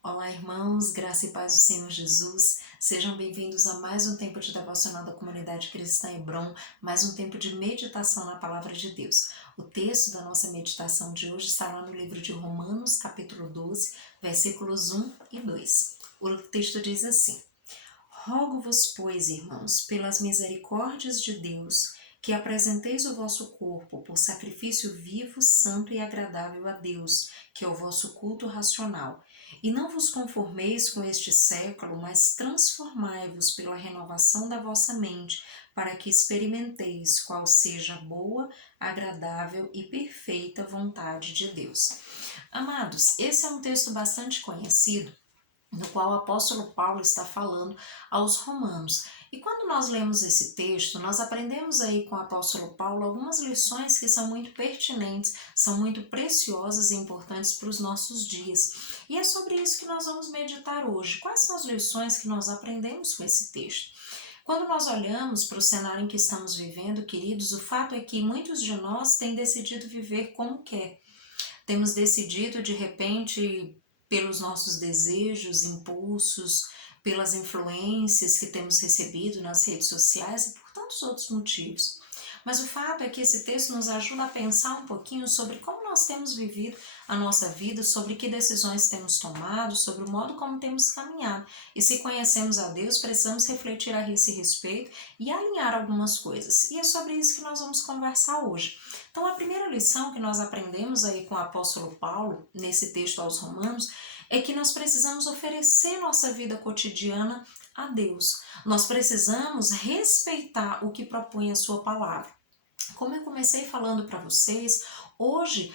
Olá, irmãos, graça e paz do Senhor Jesus. Sejam bem-vindos a mais um tempo de devocional da comunidade cristã Hebron, mais um tempo de meditação na palavra de Deus. O texto da nossa meditação de hoje está lá no livro de Romanos, capítulo 12, versículos 1 e 2. O texto diz assim: Rogo-vos, pois, irmãos, pelas misericórdias de Deus, que apresenteis o vosso corpo por sacrifício vivo, santo e agradável a Deus, que é o vosso culto racional. E não vos conformeis com este século, mas transformai-vos pela renovação da vossa mente, para que experimenteis qual seja a boa, agradável e perfeita vontade de Deus. Amados, esse é um texto bastante conhecido, no qual o apóstolo Paulo está falando aos romanos. E quando nós lemos esse texto, nós aprendemos aí com o apóstolo Paulo algumas lições que são muito pertinentes, são muito preciosas e importantes para os nossos dias. E é sobre isso que nós vamos meditar hoje. Quais são as lições que nós aprendemos com esse texto? Quando nós olhamos para o cenário em que estamos vivendo, queridos, o fato é que muitos de nós têm decidido viver como quer. Temos decidido, de repente, pelos nossos desejos, impulsos, pelas influências que temos recebido nas redes sociais e por tantos outros motivos. Mas o fato é que esse texto nos ajuda a pensar um pouquinho sobre como nós temos vivido a nossa vida, sobre que decisões temos tomado, sobre o modo como temos caminhado. E se conhecemos a Deus, precisamos refletir a esse respeito e alinhar algumas coisas. E é sobre isso que nós vamos conversar hoje. Então, a primeira lição que nós aprendemos aí com o apóstolo Paulo, nesse texto aos Romanos, é que nós precisamos oferecer nossa vida cotidiana a Deus. Nós precisamos respeitar o que propõe a sua palavra. Como eu comecei falando para vocês, hoje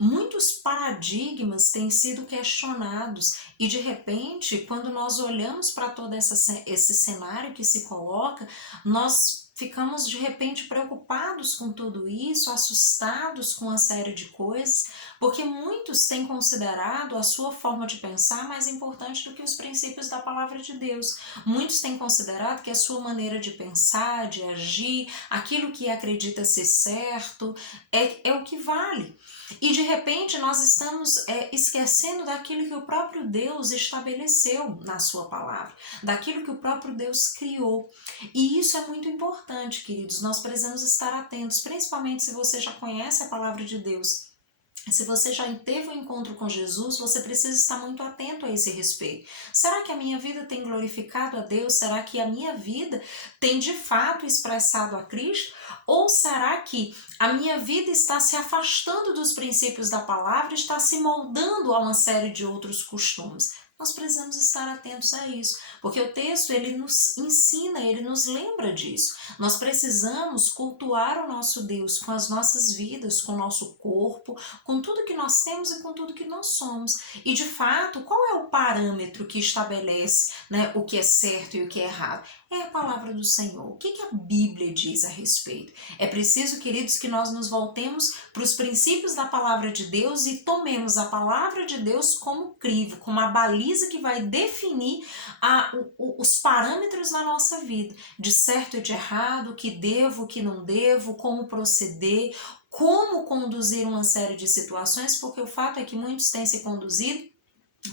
muitos paradigmas têm sido questionados e de repente, quando nós olhamos para todo esse cenário que se coloca, nós ficamos de repente preocupados com tudo isso, assustados com uma série de coisas, porque muitos têm considerado a sua forma de pensar mais importante do que os princípios da palavra de Deus. Muitos têm considerado que a sua maneira de pensar, de agir, aquilo que acredita ser certo, é o que vale. E de repente nós estamos esquecendo daquilo que o próprio Deus estabeleceu na sua palavra, daquilo que o próprio Deus criou. E isso é muito importante, queridos, nós precisamos estar atentos, principalmente se você já conhece a palavra de Deus. Se você já teve um encontro com Jesus, você precisa estar muito atento a esse respeito. Será que a minha vida tem glorificado a Deus? Será que a minha vida tem de fato expressado a Cristo? Ou será que a minha vida está se afastando dos princípios da palavra, está se moldando a uma série de outros costumes? Nós precisamos estar atentos a isso, porque o texto ele nos ensina, ele nos lembra disso. Nós precisamos cultuar o nosso Deus com as nossas vidas, com o nosso corpo, com tudo que nós temos e com tudo que nós somos. E de fato, qual é o parâmetro que estabelece, o que é certo e o que é errado? É a palavra do Senhor. O que a Bíblia diz a respeito? É preciso, queridos, que nós nos voltemos para os princípios da palavra de Deus e tomemos a palavra de Deus como crivo, como a baliza que vai definir os parâmetros na nossa vida, de certo e de errado, o que devo, o que não devo, como proceder, como conduzir uma série de situações, porque o fato é que muitos têm se conduzido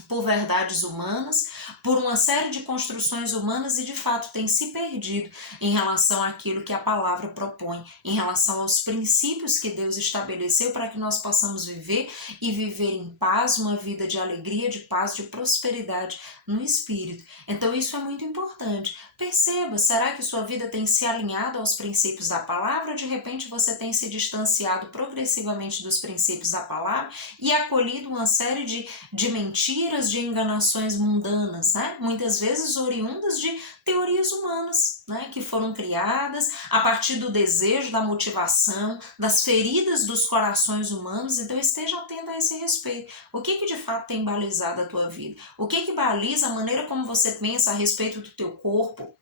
por verdades humanas, por uma série de construções humanas e de fato tem se perdido em relação àquilo que a palavra propõe, em relação aos princípios que Deus estabeleceu para que nós possamos viver e viver em paz, uma vida de alegria, de paz, de prosperidade no Espírito. Então isso é muito importante. Perceba, será que sua vida tem se alinhado aos princípios da palavra ou de repente você tem se distanciado progressivamente dos princípios da palavra e acolhido uma série de mentiras, de enganações mundanas, muitas vezes oriundas de teorias humanas, que foram criadas a partir do desejo, da motivação, das feridas dos corações humanos. Então esteja atento a esse respeito. O que de fato tem balizado a tua vida? O que baliza a maneira como você pensa a respeito do teu corpo,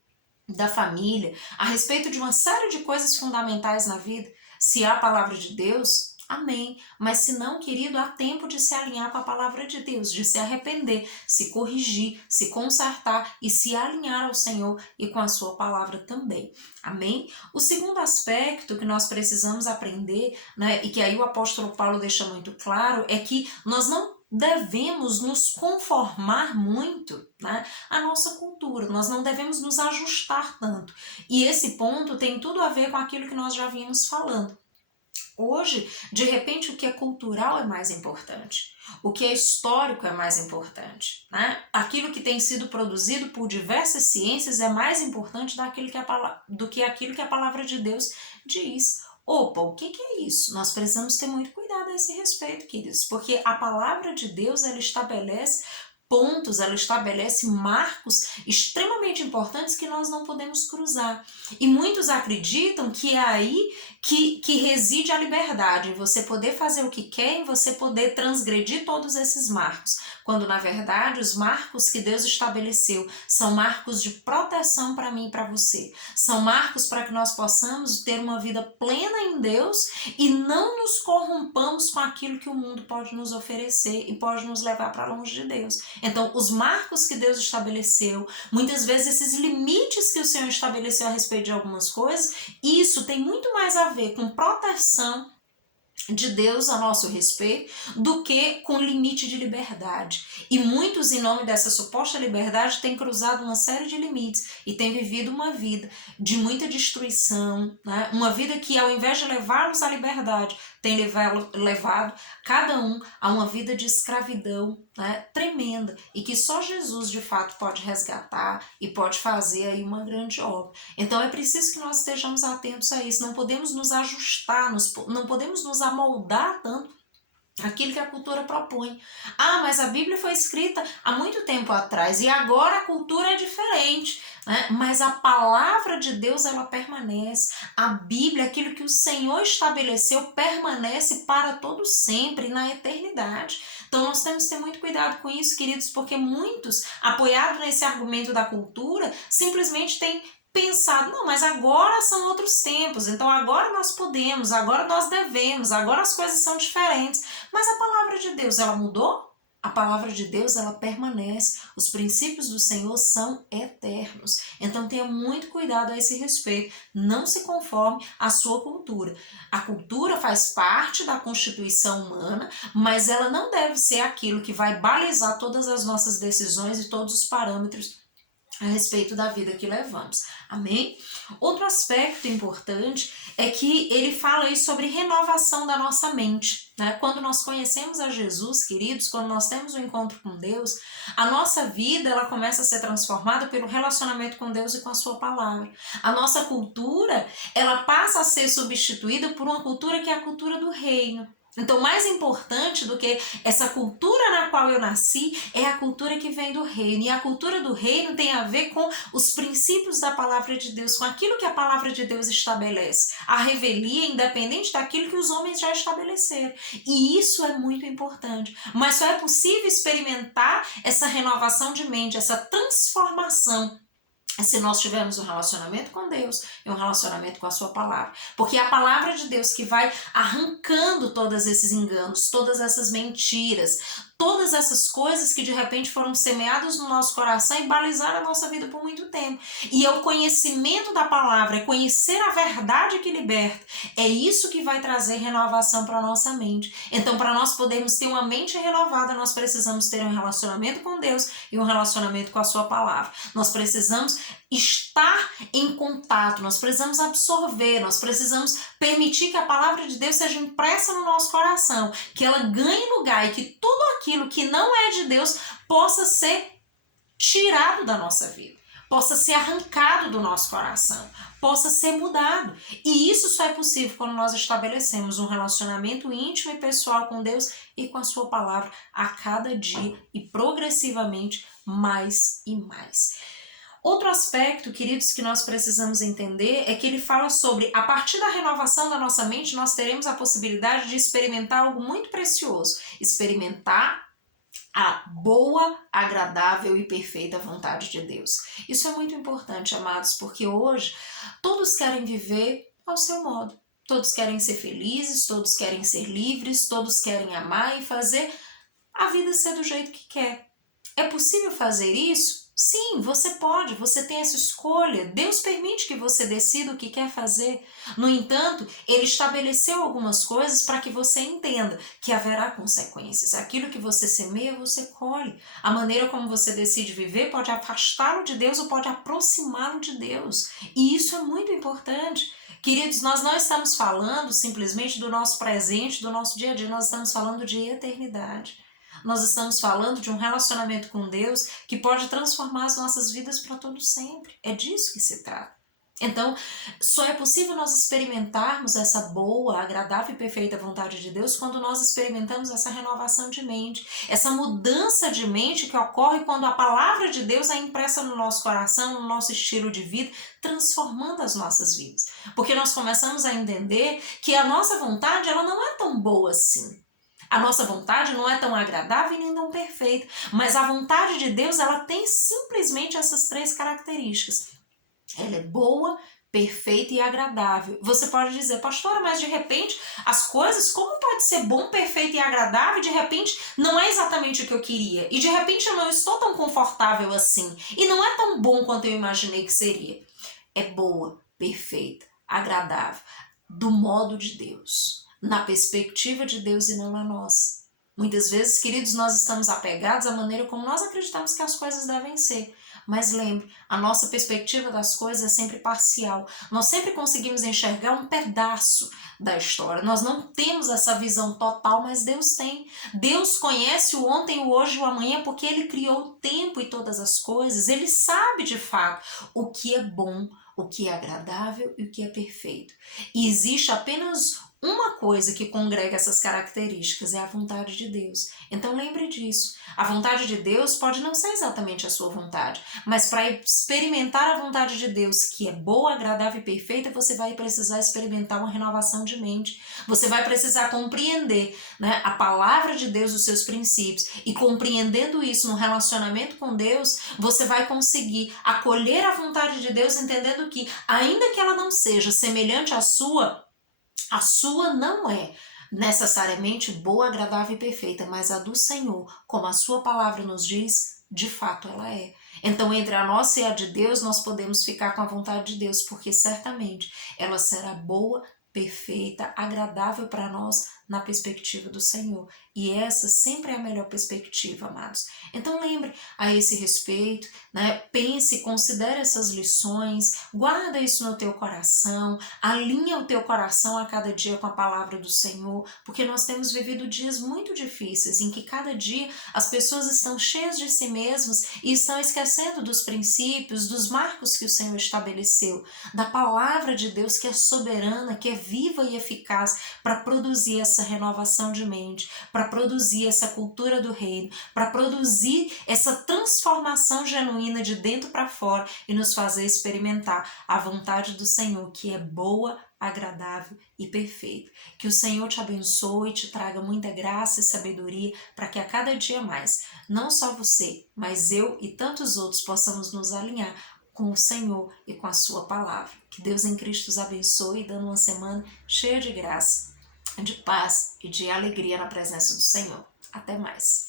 da família, a respeito de uma série de coisas fundamentais na vida? Se há a palavra de Deus, amém. Mas se não, querido, há tempo de se alinhar com a palavra de Deus, de se arrepender, se corrigir, se consertar e se alinhar ao Senhor e com a sua palavra também. Amém? O segundo aspecto que nós precisamos aprender, e que aí o apóstolo Paulo deixa muito claro, é que nós não devemos nos conformar muito, né, à nossa cultura, nós não devemos nos ajustar tanto. E esse ponto tem tudo a ver com aquilo que nós já vínhamos falando. Hoje, de repente, o que é cultural é mais importante. O que é histórico é mais importante, né? Aquilo que tem sido produzido por diversas ciências é mais importante do que aquilo que a palavra de Deus diz. Opa, o que é isso? Nós precisamos ter muito cuidado a esse respeito, queridos, porque a palavra de Deus, ela estabelece pontos, ela estabelece marcos extremamente importantes que nós não podemos cruzar. E muitos acreditam que é aí que reside a liberdade, em você poder fazer o que quer, em você poder transgredir todos esses marcos, quando na verdade os marcos que Deus estabeleceu são marcos de proteção para mim e para você, são marcos para que nós possamos ter uma vida plena em Deus e não nos corrompamos com aquilo que o mundo pode nos oferecer e pode nos levar para longe de Deus. Então, os marcos que Deus estabeleceu, muitas vezes esses limites que o Senhor estabeleceu a respeito de algumas coisas, isso tem muito mais a ver com proteção de Deus a nosso respeito do que com limite de liberdade. E muitos, em nome dessa suposta liberdade, têm cruzado uma série de limites e têm vivido uma vida de muita destruição, né? Uma vida que, ao invés de levá-los à liberdade, tem levado cada um a uma vida de escravidão, né, tremenda, e que só Jesus de fato pode resgatar e pode fazer aí uma grande obra. Então é preciso que nós estejamos atentos a isso, não podemos nos ajustar, não podemos nos amoldar tanto aquilo que a cultura propõe. Ah, mas a Bíblia foi escrita há muito tempo atrás e agora a cultura é diferente, né? Mas a palavra de Deus, ela permanece. A Bíblia, aquilo que o Senhor estabeleceu, permanece para todo sempre, na eternidade. Então nós temos que ter muito cuidado com isso, queridos, porque muitos, apoiados nesse argumento da cultura, simplesmente têm pensado, não, mas agora são outros tempos, então agora nós podemos, agora nós devemos, agora as coisas são diferentes. Mas a palavra de Deus, ela mudou? A palavra de Deus, ela permanece. Os princípios do Senhor são eternos. Então tenha muito cuidado a esse respeito. Não se conforme à sua cultura. A cultura faz parte da constituição humana, mas ela não deve ser aquilo que vai balizar todas as nossas decisões e todos os parâmetros a respeito da vida que levamos. Amém? Outro aspecto importante é que ele fala aí sobre renovação da nossa mente, né? Quando nós conhecemos a Jesus, queridos, quando nós temos um encontro com Deus, a nossa vida, ela começa a ser transformada pelo relacionamento com Deus e com a sua palavra. A nossa cultura, ela passa a ser substituída por uma cultura que é a cultura do reino. Então, mais importante do que essa cultura na qual eu nasci é a cultura que vem do reino. E a cultura do reino tem a ver com os princípios da palavra de Deus, com aquilo que a palavra de Deus estabelece. A revelia, independente daquilo que os homens já estabeleceram. E isso é muito importante. Mas só é possível experimentar essa renovação de mente, essa transformação, se nós tivermos um relacionamento com Deus e um relacionamento com a sua palavra. Porque é a palavra de Deus que vai arrancando todos esses enganos, todas essas mentiras, todas essas coisas que de repente foram semeadas no nosso coração e balizaram a nossa vida por muito tempo. E é o conhecimento da palavra, é conhecer a verdade que liberta, é isso que vai trazer renovação para a nossa mente. Então, para nós podermos ter uma mente renovada, nós precisamos ter um relacionamento com Deus e um relacionamento com a sua palavra. Nós precisamos estar em contato, nós precisamos absorver, nós precisamos permitir que a palavra de Deus seja impressa no nosso coração, que ela ganhe lugar e que tudo aquilo que não é de Deus possa ser tirado da nossa vida, possa ser arrancado do nosso coração, possa ser mudado. E isso só é possível quando nós estabelecemos um relacionamento íntimo e pessoal com Deus e com a sua palavra a cada dia e progressivamente mais e mais. Outro aspecto, queridos, que nós precisamos entender é que ele fala sobre, a partir da renovação da nossa mente, nós teremos a possibilidade de experimentar algo muito precioso, experimentar a boa, agradável e perfeita vontade de Deus. Isso é muito importante, amados, porque hoje todos querem viver ao seu modo. Todos querem ser felizes, todos querem ser livres, todos querem amar e fazer a vida ser do jeito que quer. É possível fazer isso? Sim, você pode, você tem essa escolha. Deus permite que você decida o que quer fazer. No entanto, Ele estabeleceu algumas coisas para que você entenda que haverá consequências. Aquilo que você semeia, você colhe. A maneira como você decide viver pode afastá-lo de Deus ou pode aproximá-lo de Deus. E isso é muito importante. Queridos, nós não estamos falando simplesmente do nosso presente, do nosso dia a dia, nós estamos falando de eternidade. Nós estamos falando de um relacionamento com Deus que pode transformar as nossas vidas para todo sempre. É disso que se trata. Então, só é possível nós experimentarmos essa boa, agradável e perfeita vontade de Deus quando nós experimentamos essa renovação de mente, essa mudança de mente que ocorre quando a palavra de Deus é impressa no nosso coração, no nosso estilo de vida, transformando as nossas vidas. Porque nós começamos a entender que a nossa vontade ela não é tão boa assim. A nossa vontade não é tão agradável nem tão perfeita, mas a vontade de Deus ela tem simplesmente essas três características. Ela é boa, perfeita e agradável. Você pode dizer, pastora, mas de repente as coisas, como pode ser bom, perfeito e agradável, e de repente não é exatamente o que eu queria, e de repente eu não estou tão confortável assim, e não é tão bom quanto eu imaginei que seria. É boa, perfeita, agradável, do modo de Deus, na perspectiva de Deus e não na nossa. Muitas vezes, queridos, nós estamos apegados à maneira como nós acreditamos que as coisas devem ser. Mas lembre, a nossa perspectiva das coisas é sempre parcial. Nós sempre conseguimos enxergar um pedaço da história. Nós não temos essa visão total, mas Deus tem. Deus conhece o ontem, o hoje e o amanhã porque Ele criou o tempo e todas as coisas. Ele sabe de fato o que é bom, o que é agradável e o que é perfeito. E existe apenas uma coisa que congrega essas características, é a vontade de Deus. Então lembre disso. A vontade de Deus pode não ser exatamente a sua vontade, mas para experimentar a vontade de Deus, que é boa, agradável e perfeita, você vai precisar experimentar uma renovação de mente. Você vai precisar compreender, né, a palavra de Deus, os seus princípios, e compreendendo isso no relacionamento com Deus, você vai conseguir acolher a vontade de Deus, entendendo que, ainda que ela não seja semelhante à sua não é necessariamente boa, agradável e perfeita, mas a do Senhor, como a sua palavra nos diz, de fato ela é. Então, entre a nossa e a de Deus, nós podemos ficar com a vontade de Deus, porque certamente ela será boa, perfeita, agradável para nós na perspectiva do Senhor. E essa sempre é a melhor perspectiva, amados. Então lembre a esse respeito, né? Pense, considere essas lições, guarda isso no teu coração, alinha o teu coração a cada dia com a palavra do Senhor, porque nós temos vivido dias muito difíceis, em que cada dia as pessoas estão cheias de si mesmas e estão esquecendo dos princípios, dos marcos que o Senhor estabeleceu, da palavra de Deus que é soberana, que é viva e eficaz para produzir essa renovação de mente, para produzir essa cultura do reino, para produzir essa transformação genuína de dentro para fora e nos fazer experimentar a vontade do Senhor, que é boa, agradável e perfeita. Que o Senhor te abençoe e te traga muita graça e sabedoria para que a cada dia mais, não só você, mas eu e tantos outros possamos nos alinhar com o Senhor e com a sua palavra. Que Deus em Cristo os abençoe, dando uma semana cheia de graça, de paz e de alegria na presença do Senhor. Até mais.